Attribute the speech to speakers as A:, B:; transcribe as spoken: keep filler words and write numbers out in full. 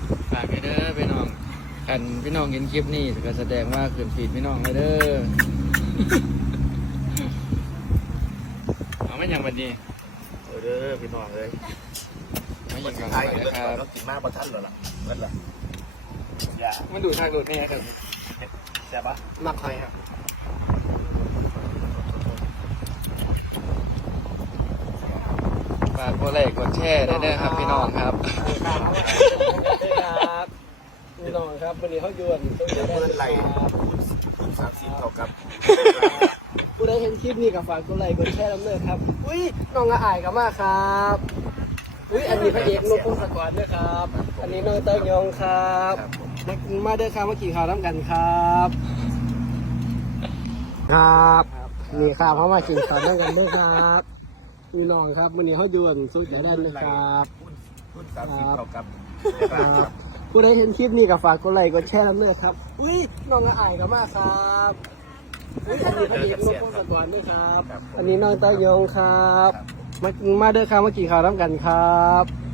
A: ฝากให้เด้อพี่น้องอันพี่น้องเห็นคลิปนี้ก็แสดงว่าขึ้นฟีดพี่น้องเลยเด้อ เอาไม่อย่างวันนี้เออเด้อพี่น้องเลยไม่ยิงกันไปนะครับ
B: ต้องกินมากกว่าท่านเหรอล่ะนั่นแหละอย่า
A: มันดูทางดูดนี่ครับ
B: ใช่ปะ
A: มักใครครับฝากกดไลค์กดแชร์ได้ด้วยครับพี่น้องครับ
C: ครับพี่น้องครับวันนี้เขายวนต้อง
B: เดี๋ยว
C: ได้
B: เพื่อนไหล
C: ครับ
B: คูณสามสิบเท่ากับ
C: ผู้ใดเห็นคลิปนี้กับฝากกดไลค์กดแชร์น้ำเนื้อครับอุ้ยน้องกระอายกับมากครับอุ้ยอันนี้พระเอกนกพงศกรด้วยครับ อันนี้น้องเต้ายองครับมามาเด้อครับมากินข้าวน้ำกันครับครับนี่ครับเขามากินข้าวน้ำกันด้วยครับพี่น้องครับวันนี้เขายวนสุดใจแดนเลยครับ
B: คูณสามสิบเท่ากับ
C: ครับผู้ใดเห็นคลิปนี้กับฝากกดไลค์กดแชร์น้ำเนื้อครับอุ้ยน้องกระอายกับมากครับอุ้ยอันนี้พระเอกนกพงศกรด้วยครับ อันนี้น้องเต้ายองครับ มามาเด้อครับมากินข้าวน้ำกันครับ